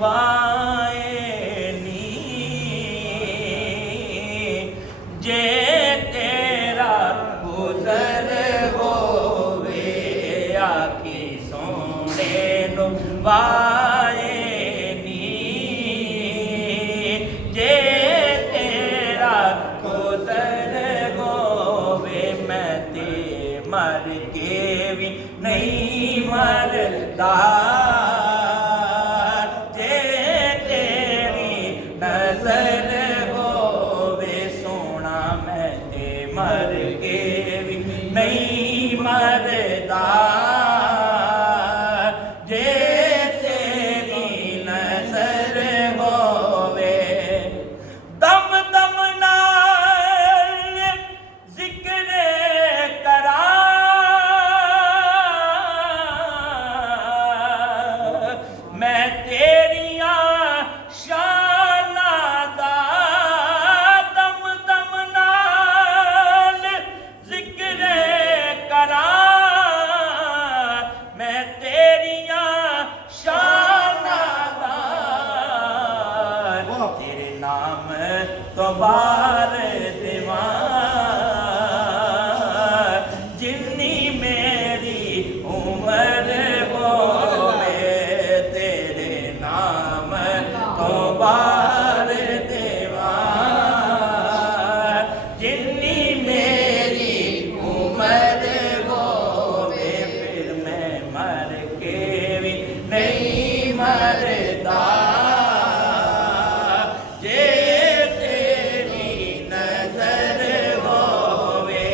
वाए नी जे तेरा गुजर होवे आखी सोने नु वाए नी जे तेरा गुजर होवे मैं ते मर के भी नहीं मरदा जे तेरी नजर होवे सोना मैं ते मर के भी नहीं मरदा जे तेरी नजर होवे दम दम नाल जिक्र करा मैं तेरिया शाना दा दम दम नाल जिक्र करा मैं तेरिया शाना दा तेरे नाम तो बार दीवार जिन्नी मेरी उम्र होवे तेरे नाम तो बार दीवार जिन्नी मेरी उम्र होवे फिर मैं मर के भी नहीं मरदा जे तेरी नजर होवे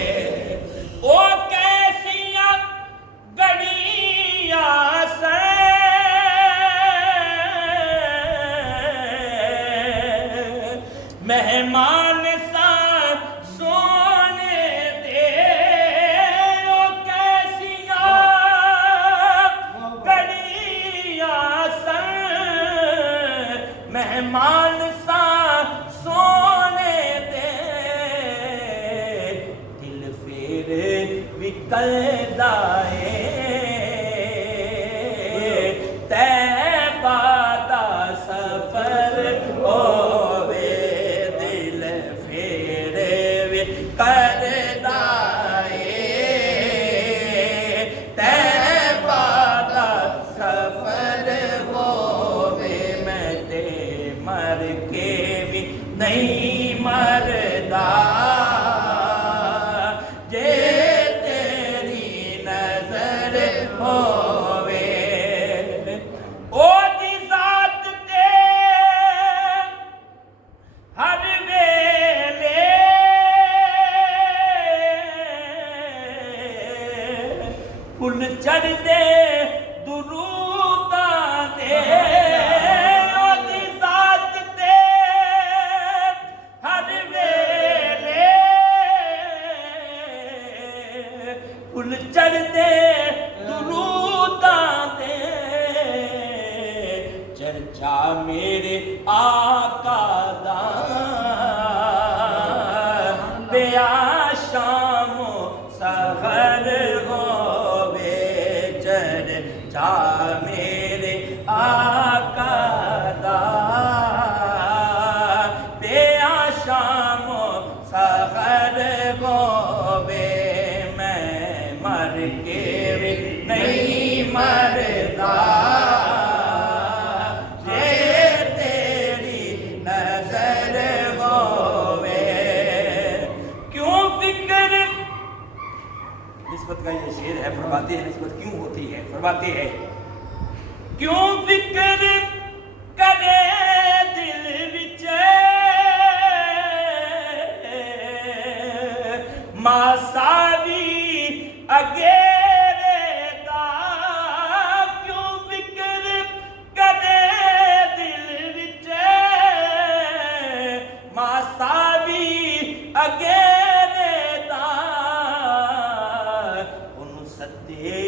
ओ कैसियां गड़ियां से मेहमान सा सोने दे ओ कैसियां गड़ियां से मेहमान सा सोने दे दिल फिर विकलदा तैबा दा सफर होवे दिल फिर विकलदा तैबा दा सफर होवे मैं ते मर के भी नहीं मरदा जे तेरी नजर होवे ओ दी जात ते हर वेले फुल चढ़दे दुरूदां दे ओ दी जात ते हर वेले फुल चढ़दे दुरूदां दे चर्चा मेरे आका दा बेआ शामो सहर होवे चर्चा मेरे आका दा बेआ शामो सहर होवे मैं मर के भी नहीं मरदा जे तेरी नजर होवे क्यों फिक्र निस्बत का ये शेर है फरमाते हैं निस्बत क्यों होती है फरमाते हैं क्यों फिक्र करे दिल विच मासावी अगेरे दा क्यों फिक्र करे दिल विच मासावी अगेरे दा उनु सदे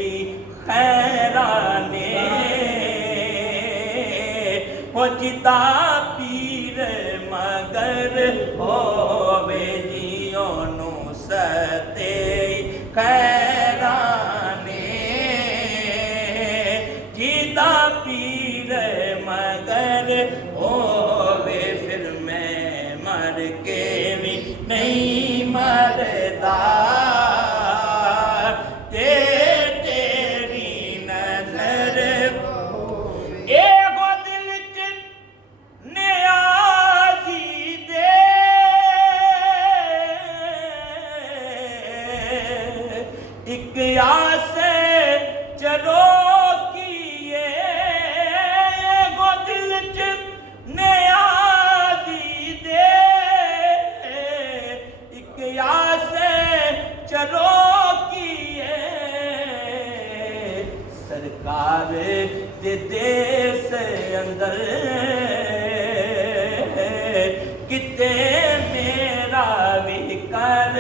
खैराने हो जिदा पीर मगर होवे जियो नु सते खैराने जिदा पीर मगर सरकार दे देस अंदर किते मेरा भी कर